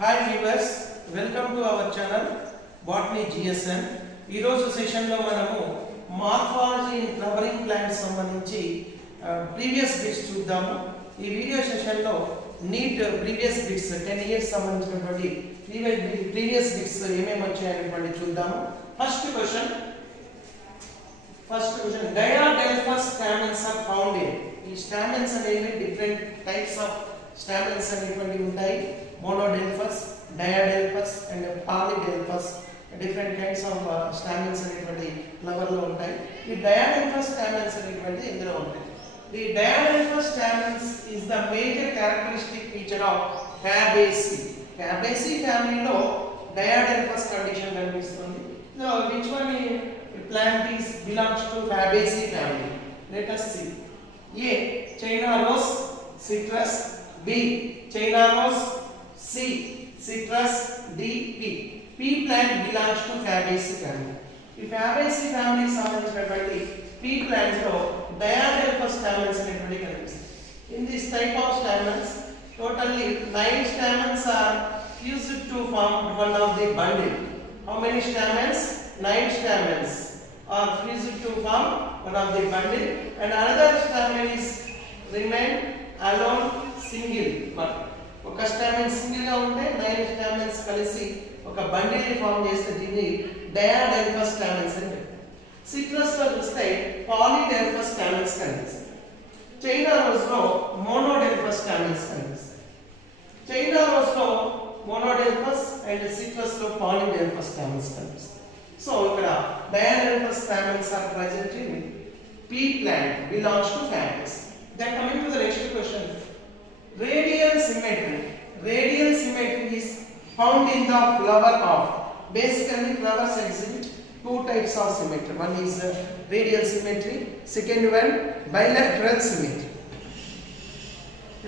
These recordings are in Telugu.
Hi viewers, welcome to our channel Botany GSM. ఈ రోజు సెషన్ లో మనము మార్ఫాలజీ ఇన్ ఫ్లవరింగ్ ప్లాంట్స్ సంబంధించి ప్రీవియస్ బిట్స్ చూద్దాము. ఈ వీడియో సెషన్ లో నీట్ ప్రీవియస్ బిట్స్ 10 ఇయర్స్ సంబంధించినటువంటి ప్రీవియస్ బిట్స్ ఏమేమి వచ్చాయనేటువంటి చూద్దాము. First question diadelphous stamens are found in. ఈ స్టామెన్స్ అనేవి డిఫరెంట్ టైప్స్ ఆఫ్ స్టామెన్స్ అనేటువంటివి ఉంటాయి. Monadelphous, diadelphous and polyadelphous, different kinds of stamens అనేటువంటి ఫ్లవర్ లో ఉంటాయి. ఈ డయాడెల్ఫస్ స్టామెన్స్ అనేటువంటి ఇందులో ఉంటాయి. The diadelphous stamens is the major characteristic feature of Fabaceae. Fabaceae ఫ్యామిలీలో డయాడెల్ఫస్ కండిషన్ కనిపిస్తుంది. So which one plant is belongs to Fabaceae family? Let us see. A. China rose, citrus. B. China rose. C. Citrus. D. P. P plant belongs to Fabaceae family. ఈ Fabaceae family సంబంధించినటువంటి P plant లో డయాడెల్ఫస్ stamens అనేటువంటి కనిపిస్తాయి. In this type of stamens, totally 9 stamens are fused to form one of the bundle. How many stamens? 9 stamens are fused to form one of the bundle, and another stamen is remain alone single. But ఒక stamen single గా ఉంటే 9 stamens కలిసి ఒక బండిల్ ని ఫామ్ చేస్తే దీన్ని డయాడెల్ఫస్ stamens అని అంటారు. సిట్రస్ లో చూస్తే పాలిడెల్ఫస్ stamens కనిపిస్తాయి. చైనా రోజ్ లో మోనోడెల్ఫస్ stamens కనిపిస్తాయి. చైనా రోజ్ లో మోనోడెల్ఫస్ అండ్ సిట్రస్ లో పాలిడెల్ఫస్ stamens కనిపిస్తాయి. So ikkada diadelphous stamens are present in P plant belongs to Fabaceae. Then coming to the next question, radial symmetry. Radial symmetry is found in the flower of. Basically flowers exhibit two types of symmetry. One is radial symmetry, second one bilateral symmetry.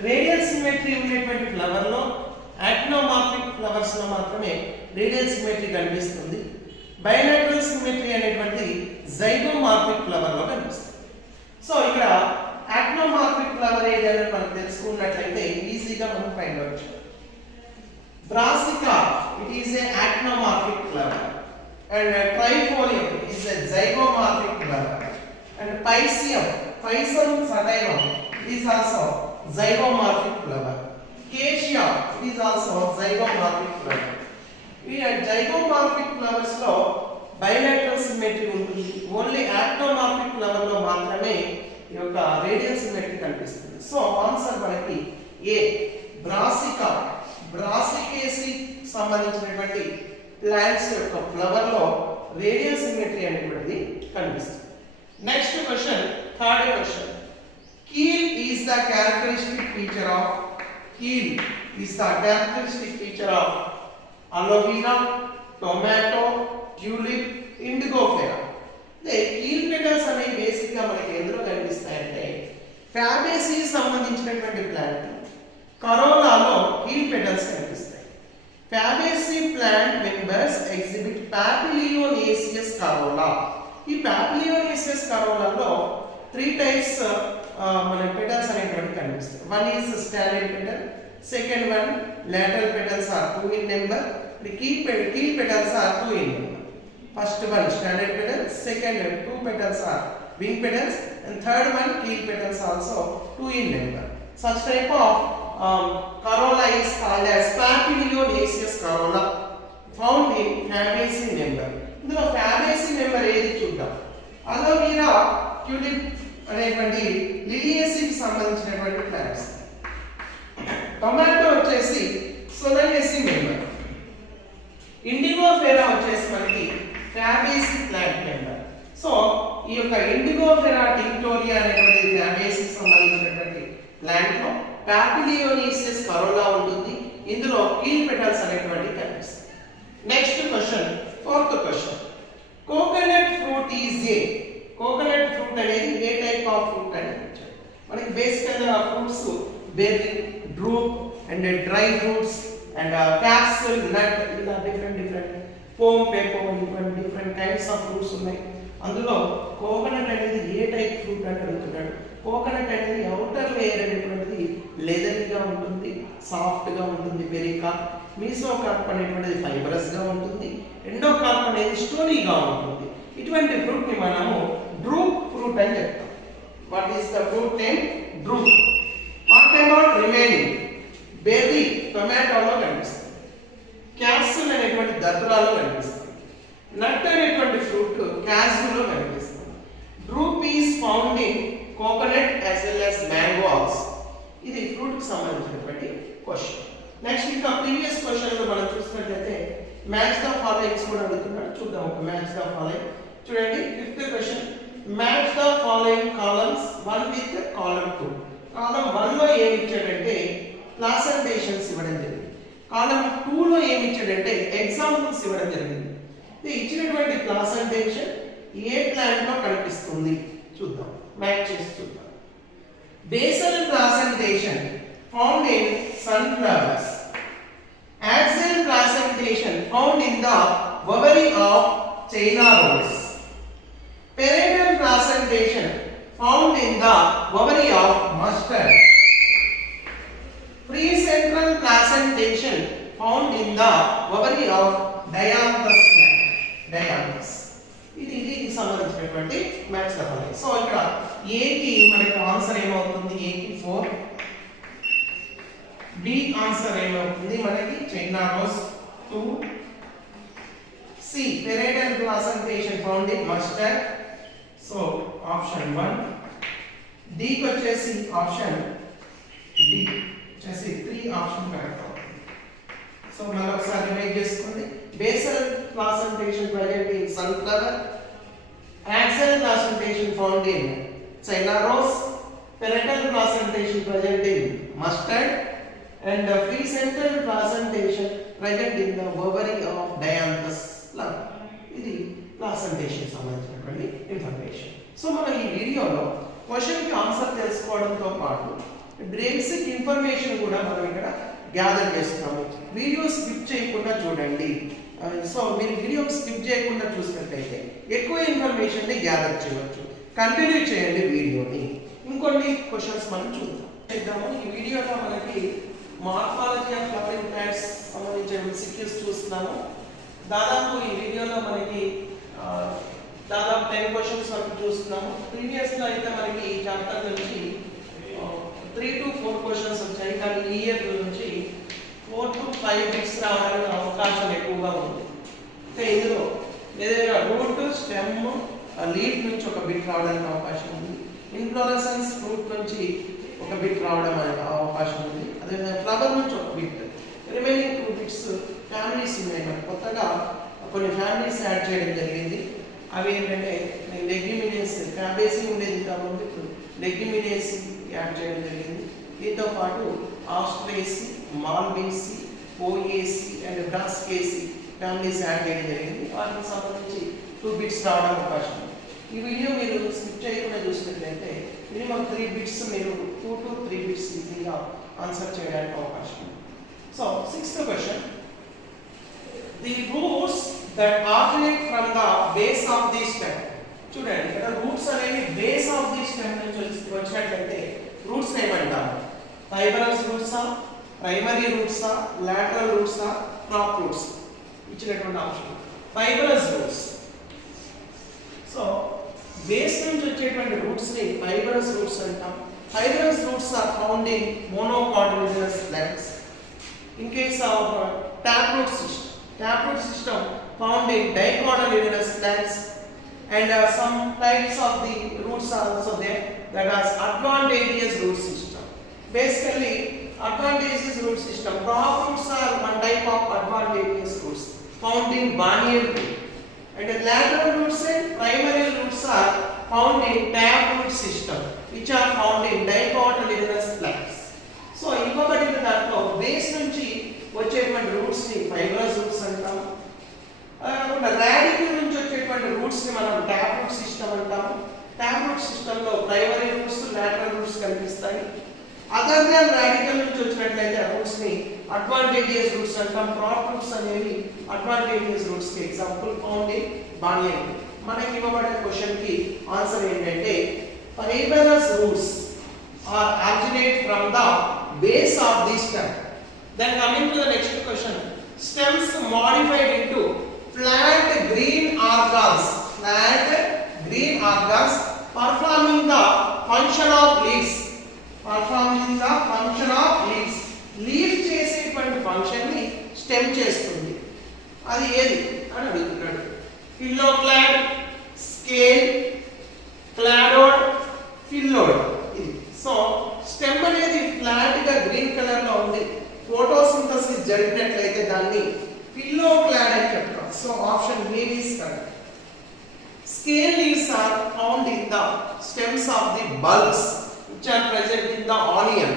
Radial symmetry ఉన్నటువంటి ఫ్లవర్ లో యాక్టినోమార్ఫిక్ ఫ్లవర్స్ లో మాత్రమే రేడియల్ సిమెట్రీ కనిపిస్తుంది. బైలాటరల్ సిమెట్రీ అనేటువంటి జైగోమార్ఫిక్ ఫ్లవర్ లో కనిపిస్తుంది. సో ఇక్కడ యాక్టినోమార్ఫిక్ ఫ్లవర్ ఏదైనా మనం తెలుసుకున్నట్లయితే ఈజీగా మనం ఫైండ్ అవుట్ చేయొచ్చు. Brassica, it is a actinomorphic flower, and Trifolium it is a zygomorphic flower, and Pisum, Pisum sativum it is also zygomorphic flower. Cassia it is also zygomorphic flower. ఈ జైగోమార్ఫిక్ ఫ్లవర్స్ లో బైలాటరల్ సిమెట్రీ ఉంటుంది. ఓన్లీ యాక్టోమార్ఫిక్ ఫ్లవర్ లో మాత్రమే ఈ యొక్క రేడియల్ సిమెట్రీ కనిపిస్తుంది. సో ఆన్సర్ మనకి ఏ బ్రాసికా, బ్రాసికేసి సంబంధించినటువంటి ప్లాంట్స్ యొక్క ఫ్లవర్ లో రేడియల్ సిమెట్రీ అనేటువంటిది కనిపిస్తుంది. Next question, third question, keel is the characteristic feature of. Keel is the characteristic feature of aloe vera, tomato, tulip, Indigofera. Keel petals అనేవి బేసిక్ గా మనకి ఎందులో కనిపిస్తాయంటే ఫ్యాబేసీ సంబంధించినటువంటి ప్లాంట్ కరోలాలో కీల్ పెటల్స్ కనిపిస్తాయి. Fabaceae plant members exhibit papilionaceous కరోలా. ఈ పాపిలియోనేసియస్ కరోలాలో 3 టైప్స్ మన పెటల్స్ అనేటువంటి కనిపిస్తాయి. One is standard petal, second one lateral petals are 2 in number, the keel petals are 2 in number. First one standard petal, second 2 petals are wing petals, and third one keel petals also 2 in number. Such type of corolla is called as papilionaceous corolla, found in Fabaceae member. ఇందులో Fabaceae member ఏది చూద్దాం. అలోవీరా, ట్యూలిప్ అనేటువంటి లిలియేసీ కి సంబంధించినటువంటి ప్లాంట్స్. టొమాటో వచ్చేసి సోలనేసి మెంబర్. ఇండిగోఫెరా వచ్చేసి మనకి ఫ్యాబేసీ ప్లాంట్ మెంబర్. సో ఈ యొక్క ఇండిగోఫెరా టింక్టోరియా అనేటువంటి ఫ్యాబేసీ సంబంధించినటువంటి ప్లాంట్ లో పాపిలియోనేసియస్ కరోలా ఉంటుంది. ఇందులో కీల్ పెటల్స్ అనేటువంటి కనిపిస్తాయి. Next question, fourth question, coconut fruit is a. Coconut fruit అనేది ఏ టైప్ ఆఫ్ ఫ్రూట్ అనేది మనకి బేసికల్ గా fruits berry, drupe and dry fruits and capsule, nut, ఇలా different pome, pepo, different kinds of fruits ఉన్నాయి. అందులో కోకోనట్ అనేది ఏ టైప్ ఫ్రూట్ అని అడుగుతున్నాడు. కోకోనట్ అనేది అవుటర్ లేయర్ అనేటువంటిది లెదరీగా ఉంటుంది, సాఫ్ట్గా ఉంటుంది, బెరీకా. మీసోకార్ప్ అనేటువంటిది ఫైబరస్ గా ఉంటుంది, ఎండోకార్ప్ అనేది స్టోనీగా ఉంటుంది. ఇటువంటి ఫ్రూట్ ని మనము డ్రూప్ ఫ్రూట్ అని చెప్తాం. What is the fruit name? Drupe. What about remaining? Berry టొమాటోలో కనిపిస్తుంది, క్యాప్సిల్ అనేటువంటి దత్తరాలో కనిపిస్తుంది, నట్ అనేటువంటి ఫ్రూట్ క్యాష్యూలో కనిపిస్తుంది. డ్రూప్ is found in coconut as well as mangoes. ఇది ఫ్రూట్ కి సంబంధించినటువంటి క్వశ్చన్. నెక్స్ట్ ఇంకా ప్రీవియస్ క్వశ్చన్ లో మనం చూసినట్లయితే మ్యాచ్ ద ఫాలోయింగ్స్ కూడా అడుగుతున్నాడు. చూద్దాం ఒక మ్యాచ్ ద ఫాలోయింగ్. చూడండి fifth question, match the following columns 1 with column 2. Column 1 లో ఏమి ఇచ్చాడంటే ప్లాసెంటేషన్స్ ఇవ్వడం జరిగింది. కాలమ్ 2 లో ఏమి ఇచ్చాడంటే ఎగ్జాంపుల్స్ ఇవ్వడం జరిగింది. ఇది ఇచ్చినటువంటి ప్లాసెంటేషన్ ఏ ప్లాంట్ లో కనిపిస్తుంది చూద్దాం, మ్యాచ్ చేసి చూద్దాం. Basal placentation found in sunflowers. Axial placentation found in the ovary of China rose. Parietal placentation found in the ovary of mustard. Precentral placentation found in the ovary of dianthus plant. Dianthus. ఇది సంబంధించినటువంటి మ్యాచ్ కావాలి. సో ఇక్కడ ఏ కి మనకి ఆన్సర్ ఏమవుతుంది? ఏ కి 4, బి ఆన్సర్ ఏమవుతుంది మనకి? China rose 2, C parietal placentation found in mustard, so option 1. D కి వచ్చేసి ఆప్షన్ డి వచ్చేసి 3 ఆప్షన్ కరెక్ట్ అవుతుంది. సో మనం ఒకసారి రివైజ్ చేసుకోండి. Basal placentation present in sunflower, axial placentation found in China rose, parietal placentation present in mustard, and precentral placentation present in the ovary of dianthus plant. ఇది ప్లాసెంటేషన్ సంబంధించినటువంటి ఇన్ఫర్మేషన్. సో మనం ఈ వీడియోలో క్వశ్చన్ కి ఆన్సర్ తెలుసుకోవడంతో పాటు బేసిక్ ఇన్ఫర్మేషన్ కూడా మనం ఇక్కడ గ్యాదర్ చేస్తున్నాము. వీడియో స్కిప్ చేయకుండా చూడండి. సో మీరు వీడియో స్కిప్ చేయకుండా చూసినట్లయితే ఎక్కువ ఇన్ఫర్మేషన్ ని గ్యాదర్ చేయవచ్చు. కంటిన్యూ చేయండి వీడియోని. ఇంకొన్ని క్వశ్చన్స్ మనం చూద్దాము. ఈ వీడియోలో మనకి మార్ఫాలజీ ఆఫ్ ఫ్లవరింగ్ ప్లాంట్స్ సంబంధించిన MCQs చూస్తున్నాము. దాదాపు ఈ వీడియోలో మనకి దాదాపు 10 క్వశ్చన్స్ వరకు చూస్తున్నాము. ప్రీవియస్ లో అయితే మనకి ఈ చాప్టర్ నుంచి 3 to 4 క్వశ్చన్స్ వచ్చాయి, కానీ ఈ ఇయర్ నుంచి 4 to 5 బిట్స్ రావడానికి అవకాశం ఎక్కువగా ఉంది. అంటే ఇందులో ఏదైనా రూట్, స్టెమ్, లీఫ్ నుంచి ఒక బిట్ రావడానికి అవకాశం ఉంది. ఇన్ఫ్లోరెసెన్స్ ఫ్రూట్ నుంచి ఒక బిట్ రావడం అవకాశం ఉంది. అదేవిధంగా ఫ్లవర్ నుంచి ఒక బిట్. రిమైనింగ్ 2 బిట్స్ ఫ్యామిలీస్ ఉన్నాయి. కొత్తగా కొన్ని ఫ్యామిలీస్ యాడ్ చేయడం జరిగింది. అవి ఏంటంటే లెగ్యుమినేసి, ఫ్యాబేసి ఉండేది కాబట్టి ఇప్పుడు లెగ్యుమినేసి యాడ్ చేయడం జరిగింది. దీంతో పాటు ఆస్ట్రేసి, మాల్వేసి, పోయేసి అండ్ బ్రాస్కేసి ఫ్యామిలీస్ యాడ్ చేయడం జరిగింది. వాటికి సంబంధించి 2 బిట్స్ రావడం అవకాశం ఉంది. ఈ వీడియో మీరు స్కిప్ చేయకుండా చూసినట్లయితే మినిమం 3 బిట్స్ మీరు 2 to 3 బిట్స్ ఈజీగా ఆన్సర్ చేయడానికి అవకాశం ఉంది. So 6th question, the roots that originate from the base of the stem. చూడండి ఇక్కడ రూట్స్ అనేవి బేస్ ఆఫ్ ది స్టెమ్ నుంచి వచ్చినట్లయితే రూట్స్ ఏమంటారు? ఫైబరస్ రూట్సా, ప్రైమరీ రూట్సా, లాటరల్ రూట్సా, టాప్ రూట్స్? ఇచ్చినటువంటి option fibrous roots. So base నుంచి వచ్చేటువంటి రూట్స్ ని ఫైబరస్ రూట్స్ అంటాం. Fibrous roots are found in monocotyledonous plants. In case of taproot system found in dicotyledonous plants, and some types of the roots are also there, that is advantageous root system. Basically advantageous root system, crop roots are one type of advantageous roots found in banyan tree, and lateral roots and primary roots are found in taproot system, which are found in dicotyledonous plants. So ఇవ్వబడిన దాంట్లో బేస్ నుంచి వచ్చేటువంటి రూట్స్ ని ఫైబరస్ రూట్స్ అంటాం. అలాగే రాడికల్ నుంచి వచ్చేటువంటి రూట్స్ ని మనం టాప్రూట్ సిస్టమ్ అంటాం. టాప్రూట్ సిస్టమ్ లో ప్రైమరీ రూట్స్, లాటరల్ రూట్స్ కనిపిస్తాయి. అదర్ దాన్ రాడికల్ నుంచి వచ్చినట్లయితే రూట్స్ ని అడ్వాంటేజియస్ రూట్స్ అంటాం. క్రాప్ రూట్స్ అనేవి అడ్వాంటేజియస్ రూట్స్ కి ఎగ్జాంపుల్ ఫౌండ్ ఇన్ బానియన్. మనకి ఇవ్వబడే క్వశ్చన్ కి ఆన్సర్ ఏంటంటే fibrous roots are originate from the base of the stem. Then coming to the next question, stems modified into plant green organs performing the function of leaves. Leaf చేసేటువంటి ఫంక్షన్ ని స్టెమ్ చేస్తుంది. అది ఏది అని అడుగుతున్నాడు. ఫిల్లోక్లాడ్, స్కేల్, క్లాడోడ్, ఫిల్లోడ్. ఇది సో స్టెమ్ అనేది ఫ్లాట్ గా గ్రీన్ కలర్ లో ఉంది. ఫోటోసింథసిస్ జరిగినట్లయితే దాన్ని ఫిల్లోక్లాడ్ అని చెప్తాం. So option A is correct. Scale leaves are found in the stems of the bulbs which are present in the onion.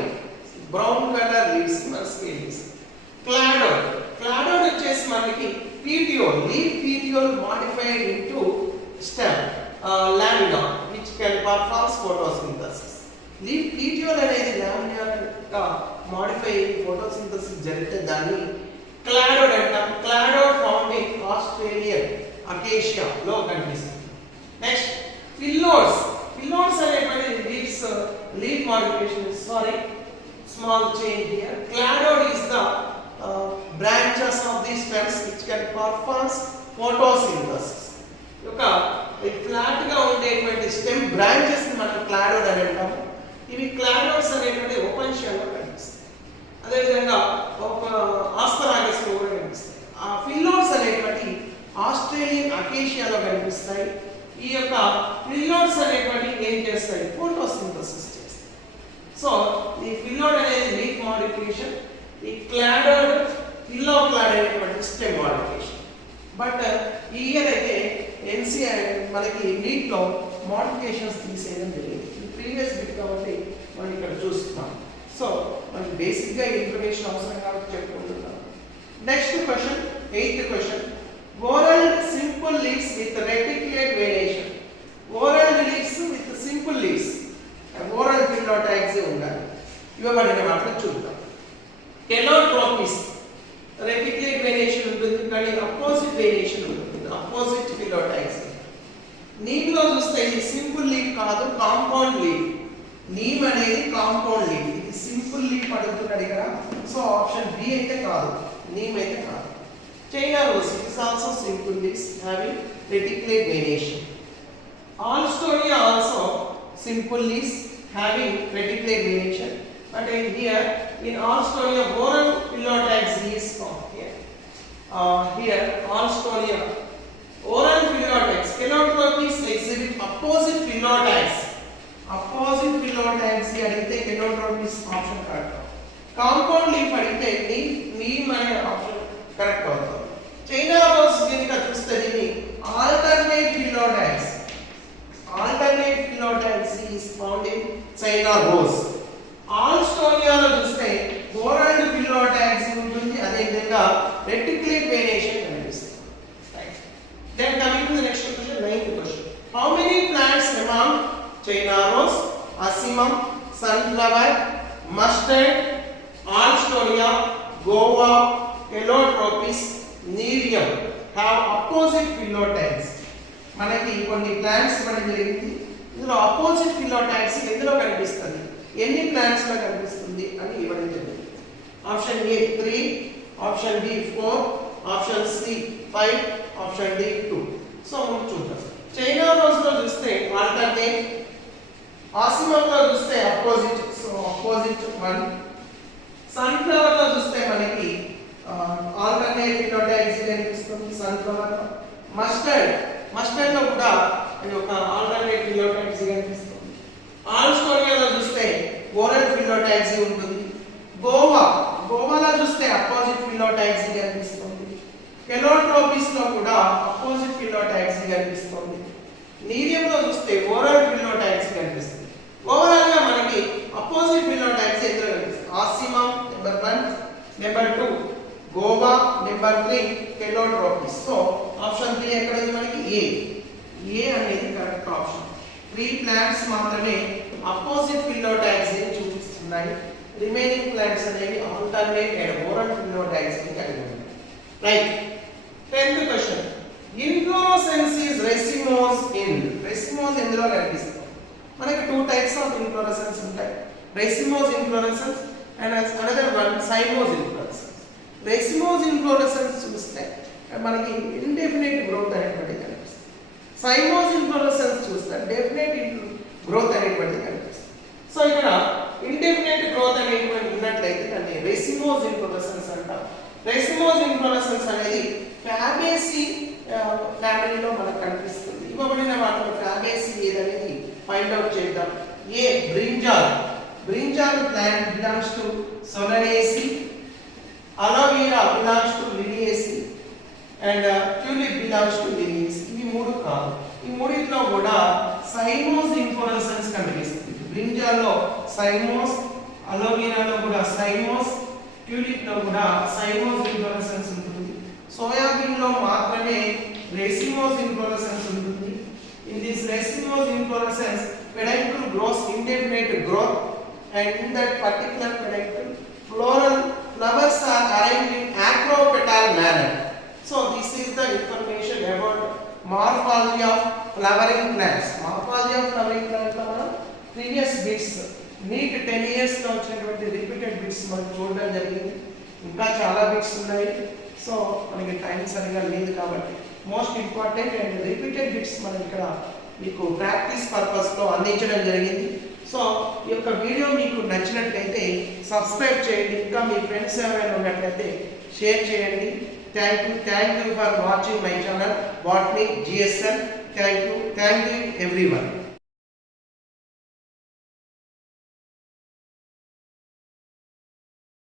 Brown color leaves are scale leaves. Cladode వచ్చేసి మనకి petiole, leaf petiole modified into stem, lamina which can perform photosynthesis. Leaf petiole అనేది lamina గా modify photosynthesis జరిగితే దాన్ని cladode అంటాం. Cladode found in Australian acacia లో కనిపిస్తుంది. నెక్స్ట్ ఫిల్లోడ్స్ అనేటువంటి leaf modification, small change here. Cladode is the branches of the stems which can perform photosynthesis. ఒక ఫ్లాట్ గా ఉండేటువంటి స్టెమ్ బ్రాంచెస్ ని మనం క్లాడోడ్ అని అంటాము. ఇవి క్లాడోడ్స్ అనేటువంటి ఓపెన్ షెల్ లో కనిపిస్తాయి. అదే విధంగా ఒక ఆస్పరాగస్ లో కూడా కనిపిస్తాయి. ఆ ఫిల్లోడ్స్ అనేటువంటి ఆస్ట్రేలియన్ అకేషియాలో కనిపిస్తాయి. ఈ యొక్క ఫిల్లోడ్స్ అనేటువంటి ఏం చేస్తాయి? ఫోటోసింథసిస్ చేస్తాయి. సో ఈ ఫిల్లోడ్ అనేది లీఫ్ మోడిఫికేషన్, ఈ క్లాడోడ్ ఫిల్లోక్లాడ్ అనేటువంటి స్టెమ్ మోడిఫికేషన్. బట్ ఈ ఇయర్ అయితే ఎన్సీఆర్ మనకి నీట్ లో మోడిఫికేషన్స్ తీసేయడం జరిగింది. ఇది ప్రీవియస్ బిట్ కాబట్టి మనం ఇక్కడ చూస్తున్నాం. సో మనకి బేసిక్ గా ఇన్ఫర్మేషన్ అవసరం కాబట్టి చెప్పుకుంటున్నాం. Next question, 8th question. Whorled simple leaves with reticulate variation. Whorled leaves with simple leaves. Whorled phyllotaxy ఉండాలి. ఇవ్వబడిన వాటిని చూద్దాం. Calotropis reticulate variation ఉంటుంది, కానీ అపోజిట్ వేరియేషన్ ఉంటుంది. Opposite phyllotaxy. నీమ్ లో చూస్తే ఇది సింపుల్ లీఫ్ కాదు, కాంపౌండ్ లీఫ్. నీమ్ అనేది కాంపౌండ్ లీఫ్, ఇది సింపుల్ లీఫ్ అడుగుతున్నాడు ఇక్కడ. సో ఆప్షన్ బి అయితే కాదు, నీమ్ అయితే కాదు. China rose is also simple leaves having reticulate variation. Alstonia also simple leaves having reticulate variation. But here in Alstonia, whorled phyllotaxy is found here. Here Alstonia, whorled phyllotaxy. Calotropis exhibit opposite phyllotaxy. Opposite phyllotaxy అడిగితే Calotropis option correct. Compound leaf అడిగితే neem అనే option కరెక్ట్ అవుతుంది. చైనా రోజ్ కనుక చూస్తే దీన్ని alternate phyllotaxy is found in China rose. ఆల్స్టోనియాలో చూస్తే whorled phyllotaxy ఉంటుంది, అదే విధంగా రెటిక్యులేట్ వేరియేషన్ కనిపిస్తుంది. Right. Then coming to the next question, 9th question. How many plants among China rose, Ocimum, sunflower, mustard, Alstonia, guava, Calotropis, Nereum have opposite phyllotaxy. మనకి కొన్ని ప్లాంట్స్ ఇవ్వడం జరిగింది. ఇందులో అపోజిట్ ఫిల్లోటాక్సీ ఎందులో కనిపిస్తుంది, ఎన్ని ప్లాంట్స్ లో కనిపిస్తుంది అని ఇవ్వడం జరిగింది. Option A 3, option B 4, option C 5, option D 2. So మనం చూద్దాం. చైనా రోజ్ లో చూస్తే ఆల్టర్నేట్, ఆసిమమ్ లో చూస్తే అపోజిట్, సో అపోజిట్ 1. సన్ఫ్లవర్ లో చూస్తే మనకి ఆల్టర్నేట్ ఫిల్లోటాక్సీ కనిపిస్తుంది సన్ఫ్లవర్ లో. మస్టర్డ్ లో కూడా అది ఒక ఆల్టర్నేట్ ఫిల్లోటాక్సీ కనిపిస్తుంది. ఆల్స్టోనియాలో చూస్తే whorled phyllotaxy ఉంటుంది. గోవాలో చూస్తే అపోజిట్ ఫిల్లోటాక్సీ కనిపిస్తుంది. కెలోట్రోపిస్ లో కూడా అపోజిట్ ఫిల్లోటాక్సీ కనిపిస్తుంది. నీరియం లో చూస్తే whorled phyllotaxy కనిపిస్తుంది. ఓవరాల్ గా మనకి అపోజిట్ ఫిల్లోటాక్సీ ఎందులో కనిపిస్తుంది, Ocimum number 1, number 2 guava, number 3 Calotropis. So option 3 ఎక్కడ ఉంది మనకి, ఏ అనేది కరెక్ట్ ఆప్షన్. 3 ప్లాంట్స్ మాత్రమే అపోజిట్ ఫిల్లోటాక్సీ చూపిస్తున్నాయి. రిమైనింగ్ ప్లాంట్స్ అనేవి ఆల్టర్నేట్ అండ్ whorled phyllotaxy కలిగి ఉన్నాయి. Right. 10th question. Inflorescence is racemose ఎందులో కనిపిస్తుంది? మనకి 2 టైప్స్ ఆఫ్ ఇన్ఫ్లోరెసెన్స్ ఉంటాయి. Racemose inflorescence and another one cymose inflorescence. Racemose inflorescence చూస్తే మనకి ఇండెఫినెట్ గ్రోత్ అనేటువంటిది కనిపిస్తుంది. సైమోస్ ఇన్ఫ్లోరసెన్స్ చూస్తే డెఫినెట్ గ్రోత్ అనేటువంటిది కనిపిస్తుంది. సో ఇక్కడ ఇండెఫినెట్ గ్రోత్ అనేటువంటి ఉన్నట్లయితే దాన్ని రెసిమోస్ ఇన్ఫ్లోరసెన్స్ అంటాం. రెసిమోస్ ఇన్ఫ్లోరసెన్స్ అనేది ఫ్యాబేసి ఫ్యామిలీలో మనకు కనిపిస్తుంది. ఇవ్వబడిన వాటిలో ఫ్యాబేసి ఏదనేది ఫైండ్ అవుట్ చేద్దాం. A brinjal plant belongs to Solanaceae, aloe vera belongs to Liliaceae and tulip belongs to Liliaceae. ఇవి మూడు కాదు, ఈ మూడిట్లో కూడా సైమోస్ ఇన్ఫ్లోరసెన్స్ కనిపిస్తుంది. బ్రింజాల్లో సైమోస్, అలోవెరాలో కూడా సైమోస్, ట్యూలిప్ లో కూడా సైమోస్ ఇన్ఫ్లోరసెన్స్ ఉంటుంది. సోయాబీన్ లో మాత్రమే రెసిమోస్ ఇన్ఫ్లోరసెన్స్ ఉంటుంది. In this racemose inflorescence peduncle grows indefinite growth, and in that particular peduncle floral flowers are arranged in acropetal manner. So this is the information about morphology of flowering plants. Morphology of flowering plants లో మనం previous bits నీట్ 10 years లో వచ్చినటువంటి రిపీటెడ్ బిట్స్ మనం చూడడం జరిగింది. ఇంకా చాలా బిట్స్ ఉన్నాయి. సో మనకి టైం సరిగా లేదు కాబట్టి most important and repeated bits మనం ఇక్కడ మీకు ప్రాక్టీస్ పర్పస్ లో అందించడం జరిగింది. సో ఈ యొక్క వీడియో మీకు నచ్చినట్లయితే సబ్స్క్రైబ్ చేయండి. ఇంకా మీ ఫ్రెండ్స్ ఎవరైనా ఉన్నట్లయితే షేర్ చేయండి. Thank you for watching my channel botany GSL. Thank you everyone.